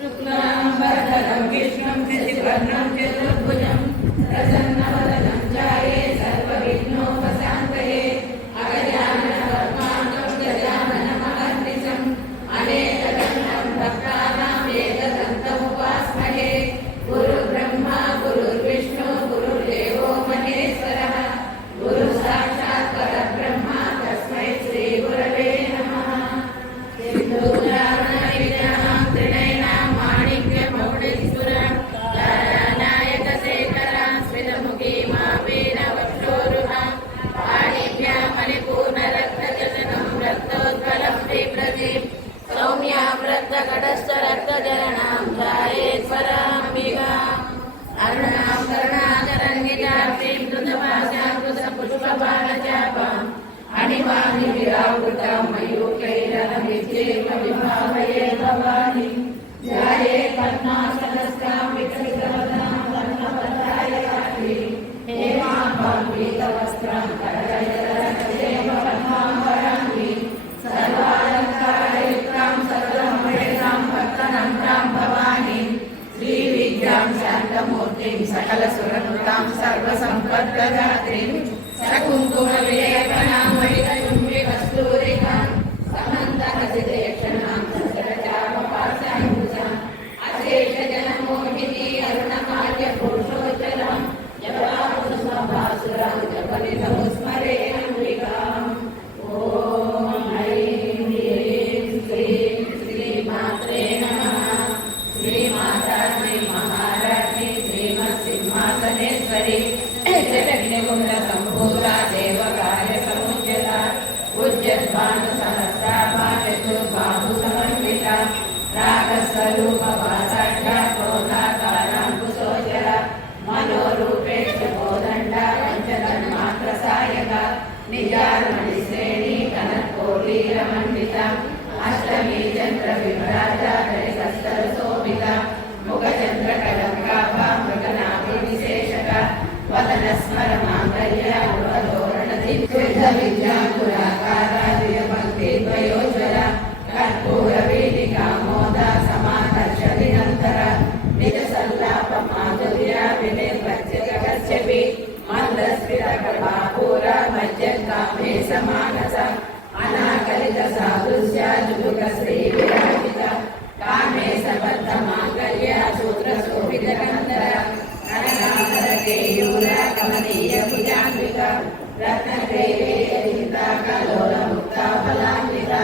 शुक्लांबरधरं विष्णुं शशिवर्णं चतुर्भुजं प्रसन्नवदनं ध्याये सर्वविघ्नोपशान्तये अगजाननपद्मार्कं गजाननमहर्निशम् अनेकदन्तं भक्तानां एकदन्तमुपास्महे गुरुब्रह्मा गुरुर्विष्णु गुरुर्देवो महेश्वरः गुरुसाक्षात् परब्रह्मा तस्मै श्रीगुरवे नमः। सिद्धोदाहरणविद्यां त्रिनयनां माणिक्यमौळीश्वरं नायकशेखरां स्मितमुखीमां वीरवक्षोरुहां पाणिभ्यां मणिपूर्णरक्तजननं रक्तोत्पलं श्रीप्रदीं सौम्यां रक्तकटस्थरक्तजननां ध्यायेश्वराम्बिकाम् अरुणां करुणाकरन्वितां श्रीं कृतभासां कृतपुष्पबाणचापाम् अणिमानि विरावृतां मयूखैरनमित्येव विभावये भवानी ध्याये पद्मासनस्तां विकसितवदनां वर्णपत्रायकारीं हेमाम्बां पीतवस्त्रां करजलरजसेव पद्माम्बराङ्गीं सर्वालङ्कारयुक्तां सर्वमङ्गलां भक्तनम्रां भवानीं श्रीविद्यां शान्तमूर्तिं सकलसुरनुतां सर्वसम्पद्प्रदात्रीं सकुङ्कुमविलेपनां वैकचुम्बिकस्तूरिकां समन्तहसितयक्षणां ससरचापपाशाङ्कुशाम् अशेषजनमोहिनी अरुणमाल्यपुरुषोच्चरां जपाकुसुमभासुरां जपनिधौ स्मरेऽम्बिकाम्। ॐ ऐं ह्रीं श्रीं श्रीमात्रे नमः। श्रीमाता श्रीमहाराज्ञी श्रीमत्सिंहासनेश्वरी जगन्निगुणसम्भूता देवकार्यसमुज्जता उज्जद्भानुसहस्राभा चतुर्बाहुसमन्विता रागस्वरूपवासाढ्या क्रोधाकाराङ्कुशोज्जला मनोरूपेक्ष कोदण्डा पञ्चतन्मात्रसायका निजारुमणिश्रेणी कनकोटीरमण्डिता अष्टमी चन्द्रविभ्राजा हरिशस्त्रशोभिता मुखचन्द्रकलङ्काभा मृगनाभिविशेषका वदनस्मरमाङ्गल्या उर्वधोरणधिविद्याङ्कुराकारा द्वयोज्वला कर्पूरवीलिकामोदा समाकर्षविनन्तरा निजसल्लापमाधुर्या विनिर्वज्यकश्यपि मन्दस्फितप्रभापूरा मज्जन्कामे समानसा अनाकलितसाधुस्या जुगुकश्रीविराजिता कामे सबद्धमाङ्गल्या सूत्रशोभितकन्दरा कनकाम्बरकेयूरा कमनीयभुजान्विता रत्नग्रैवेयलिता कलोलमुक्ता फलान्विता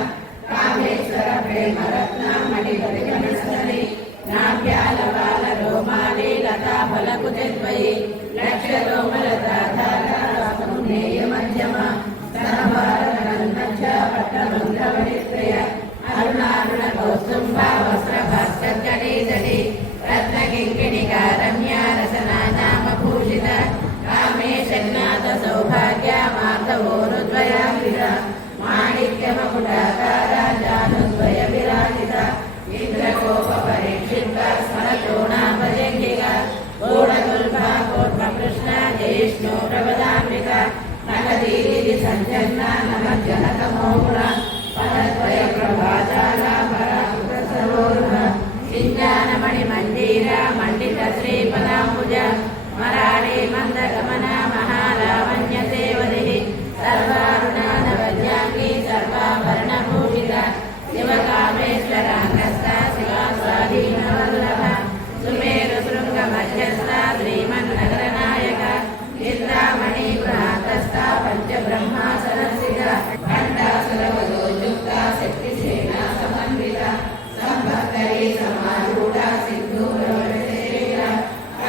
कामेश्वर प्रेमरत्ना मणिपरिगणस्तने नाभ्यालबालरोमाली लता फलकुजद्वयी लक्ष्यरोमलताधारासमुन्नेयमध्यमा स्तनभारनन्दच्च पट्टमन्त्रवनित्रय अरुणारुणकौस्तुम्भा वस्त्रभास्कर्जडीजडी रत्नकिङ्किणिका रम्या रसनानामभूषिता कामेशन्नाथ सौभाग्या माधवोरुद्वयान्विता माणिक्यमकुटाकारा जानुद्वय विराजिता इन्द्रकोपपरीक्षिता स्मरतोणाभजङ्गिका गूढतुल्भा कोट्मकृष्णा जयिष्णो प्रवदान्विता नखदीदि सञ्जन्ना नमज्जनकमोहुरा पदद्वयप्रभाजाला पराकृतसरोरुहा सिञ्जानमणिमण्डीरा मण्डितश्रीपदाम्बुजा मराळे मन्दगमना महालावण्यसेवदिः सर्वारुणानवद्याङ्गी सर्वाभरणभूषिता शिवकामेश्वराङ्गस्था शिवास्वाधीनवल्लभा सुमेरुशृङ्गमध्यस्था श्रीमन्नगरनायका चिन्तामणिगृहान्तस्था पञ्चब्रह्मासनस्थिता घण्टासुरवधोयुक्ता शक्तिसेना समन्विता संभक्तरी समारूढा सिन्धूरवरसेविता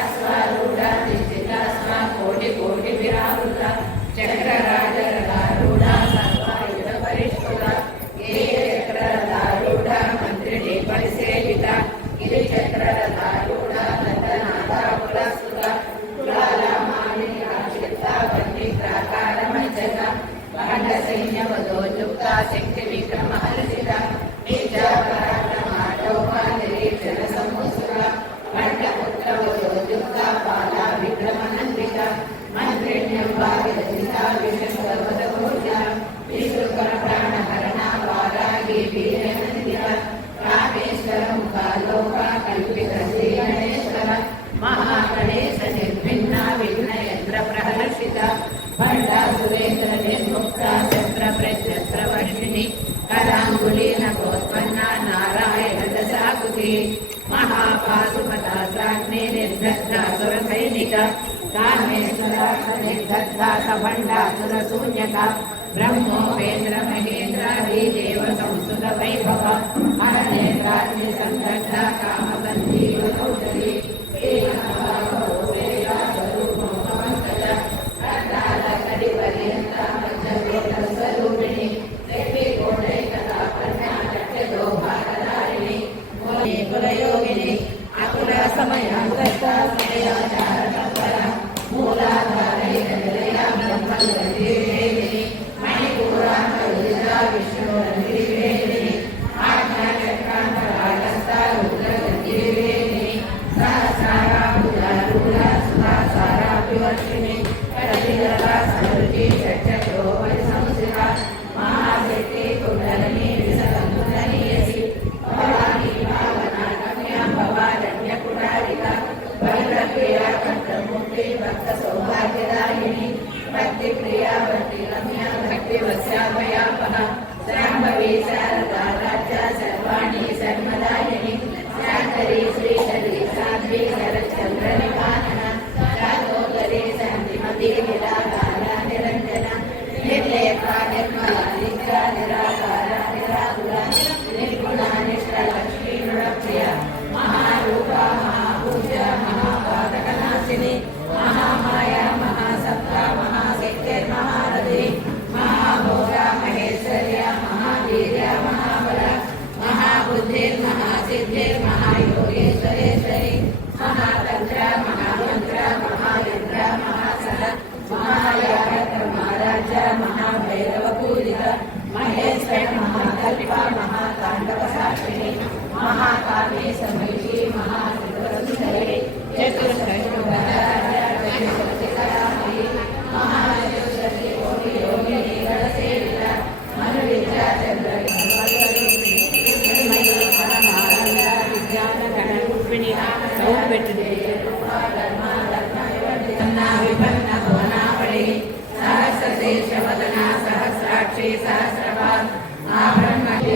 अश्वारूढा तिष्ठिता स्वाकोटिकोटिविरावृता चक्रराजरथारूढा सर्वायुधपरिष्कृता गिरिचक्ररथारूढा मन्त्रिणी परिसेविता गिरिचक्ररथारूढा दत्तनाथा पुरस्कृता कुलालामालिकाक्षिप्ता वह्निप्राकारमज्जता भाण्डसैन्यवधोयुक्ता शक्तिविक्रमहर्षिता निजापराक्रमाटौका निरीक्षणसमुत्सुका भट्टपुत्रवधोयुक्ता बाला विक्रमनन्दिता मन्त्रिण्यं भागरचिता विष्णुपर्वतपूजा विष्णुकरप्राणहरणा वारागी वीरनन्दिता कामेश्वरमुखालोका श्रद्धा सभण्डासुरशून्यता ब्रह्मोपेन्द्र महेन्द्रादि देव संस्तुत वैभव हरनेत्राग्नि संदग्धा काम संजीव कौशली कुलयोगिनी अकुल समयांतस्था समयाचार मूलाधारैकनिलया ब्रह्मज्योतिर्वेदिनी मणिपूरान्तरुद्रा विष्णुरन्तिर्वेदिनी आज्ञाचक्रान्तरागस्था रुद्रगतिर्वेदिनी सहस्राराभुजारूढा सुधासाराभिवर्षिणी करतिलता समृद्धि षट्चक्रो परिसंस्थिता महाशक्ति कुण्डलिनी विसकन्दुलनीयसी भवानी भावनागम्या भवारण्यकुटारिका भद्रप्रिया कण्ठमुक्ति भक्तसौभाग्यदायिनी भक्तिप्रिया भक्तिरम्या भक्तिवत्साभयापहा शाम्भवी शारदा राज्या सर्वाणि सर्वदायिनी शान्तरी श्रीशरी साध्वी शरच्चन्द्रनिपातना शातोदरी शान्तिमती निराकारा निरञ्जना निर्लेपा निर्मला नित्या निराकारा निराकुला निर्गुणा निष्ठलक्ष्मी नृप्रिया महारूपा महापूजा महापातकनाशिनी महामाया महासत्ता महाशक्तिर्महारथी महाभोगा महेश्वर्या महावीर्या महाबला महाबुद्धिर्महासिद्धिर्महायोगेश्वरेश्वरी महातन्त्रा महामन्त्रा महायन्त्रा महासह महायागत्र महाराजा महाभैरवपूजिता महेश्वर महाकल्पा महाताण्डवशास्त्रिणी महाकाली समयी महात्रिपुरसुन्दरी चतुष्षष्टुभराजा चतुष्षष्टिकलामयी महाचतुष्षष्टि कोटि योगिनी गणसेविता मनुविद्या चन्द्रमयी परमानन्दा विज्ञानगणरूपिणी सौपेट्टिनी विपन्न भुवनावळि सहस्रशेषवदना सहस्राक्षी सहस्रपाद आब्रह्मण्य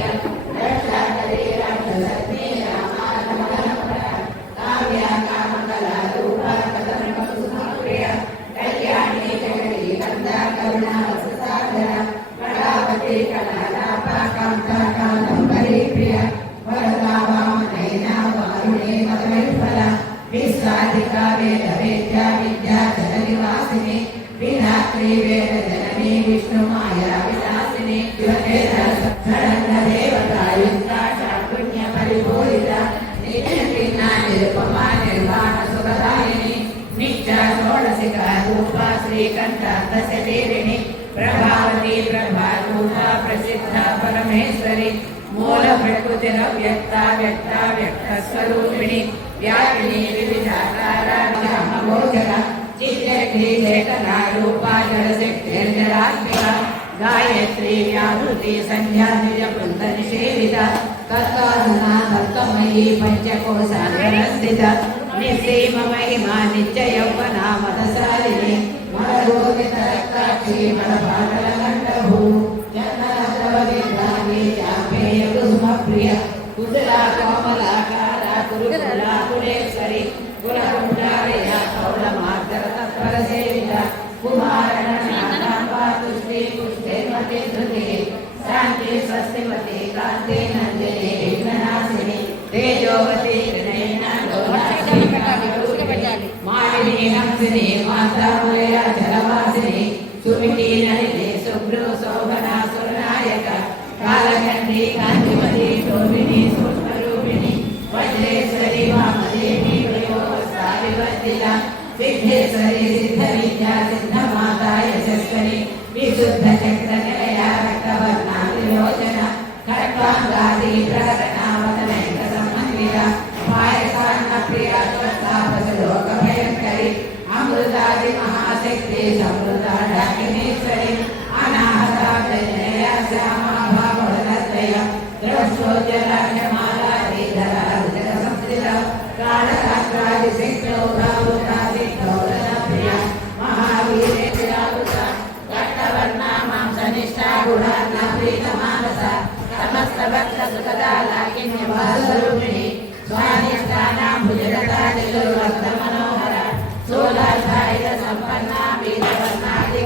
रक्षाकरी राक्षसग्नि रामानमगनपरा काव्या कामकला रूपा कदम्बकुसुमप्रिया कल्याणी जगती गन्धा करुणा वससागरा कलावती कलालापा कान्ता कादम्बरी प्रिया वरदा वामनयना वारुणे मदवैफला विश्वाधिका वेदवेद्या विद्या जननिवासिनी विधात्री वेदजननी विष्णुमाया विलासिनी देवता युक्ता शाकुण्य परिपूरिता नित्यकीर्णा निरुपमा निर्वाण सुखदायिनी नित्या षोडशिका रूपा श्रीकण्ठा दशतीरिणी प्रभावती प्रभारूपा प्रसिद्धा परमेश्वरी मूल प्रकृतिरव्यक्ता व्यक्ता व्यक्तस्वरूपिणी व्यापिनी विविधाकारा ब्रह्मगोचरा चित्तक्रीचेतना रूपा जलशक्तिर्जलात्मिका गायत्री व्याहृति संध्या निजबृन्दनिषेविता तत्त्वाधुना तत्त्वमयी पञ्चकोशान्तरस्थिता निःसीम महिमा नित्ययौवना मदशालिनी मदरोगितरक्ताक्षी मदपाटलकण्ठभू जन्मरद्रवविद्राणी चापेयकुसुमप्रिया कुशला कोमलाकारा कुरुकुला कुलेश्वरी कुलकुण्डालया कौलमार्गरतत्परसेविता कुमारणनाथापातुष्टे पुष्टेर्मते धृते शान्ति स्वस्तिमते कान्ते नन्दिनी विघ्ननाशिनी तेजोवती त्रिनयना मालिनी हंसिनी माता मुलया जलवासिनी सुमिति नलिनी शुभ्रो शोभना सुरनायका कालकण्ठी कान्तिमती शोभिनी सूक्ष्मरूपिणी वज्रेश्वरी वामदेवी वयोवस्ताविवर्धिता सिद्धेश्वरी सिद्धविद्या सिद्धमाता यशस्वरी विशुद्धचक्रनिलया रक्तवर्णा विलोचना खड्गाङ्गादी प्रकरणा वदनैकसमन्विता पायसान्नप्रिया स्वस्तापसलोकभयङ्करी अमृतादि महाशक्ति समृता डाकिनीश्वरी अनाहता प्रजनया श्यामा भाववदनत्रया द्रष्टोज्जला क्षमाला श्रीधरा रुद्रसंस्थिता कालरात्रादिसिद्धौरावृतादिद्धौरनप्रिया महावीरेन्द्रावृता रक्तवर्णा मांसनिष्ठा गुणार्णा प्रीतमानसा समस्तभक्तसुखदा लाकिन्यभास्वरूपिणी स्वाधिष्ठानां भुजगता निलुवर्धमनोहरा सोलाधारितसम्पन्ना वीरवर्णादि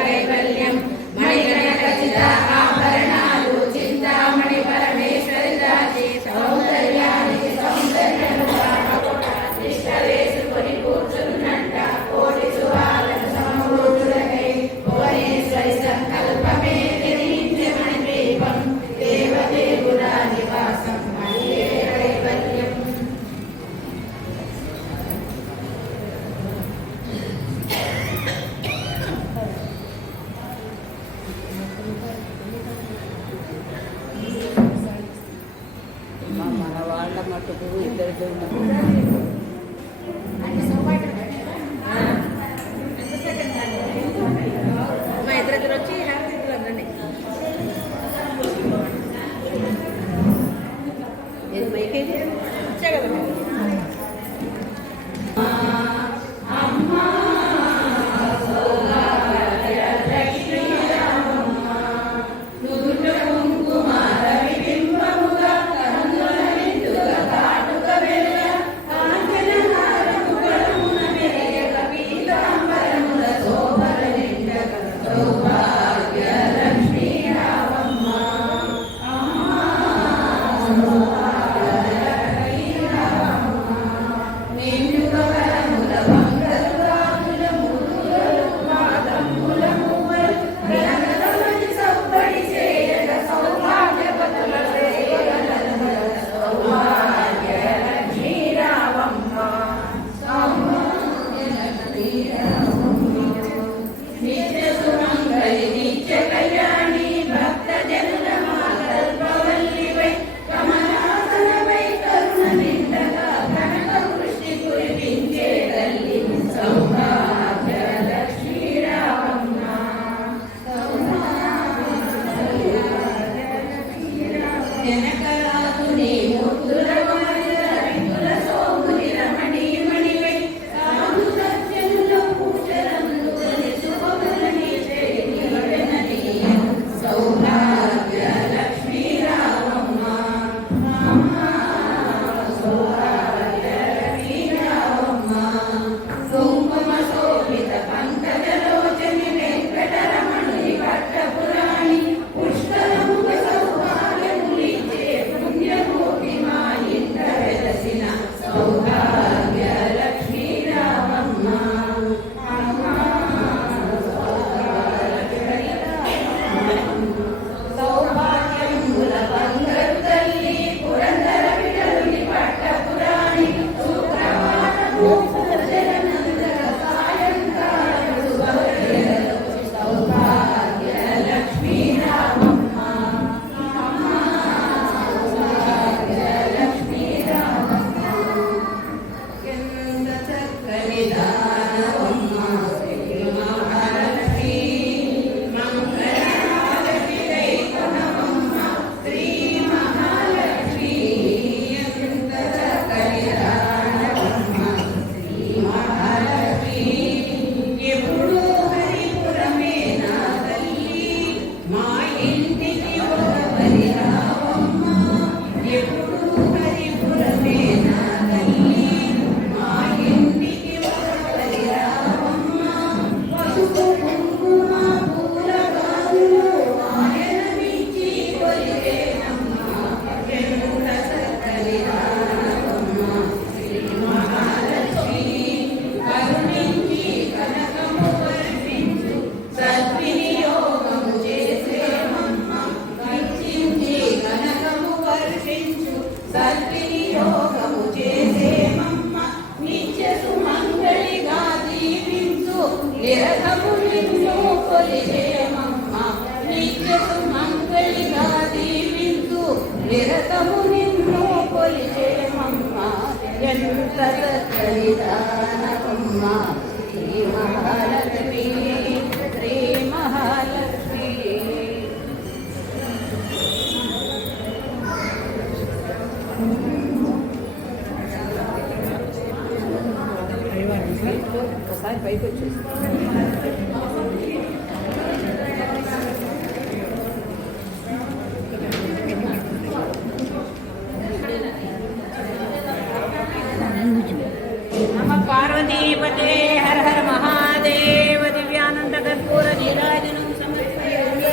కైవల్యం మణిగణ ఖచ్చిత ఆభరణాలు చింతామణి పరమేశ్వర మా ఇద్దరు వచ్చి హ్యాపీ అండి మైకేది వచ్చా కదా पार्वतीपते हर हर महादेव दिव्यानंद कर्पूर नीराजनं समर्पयामि।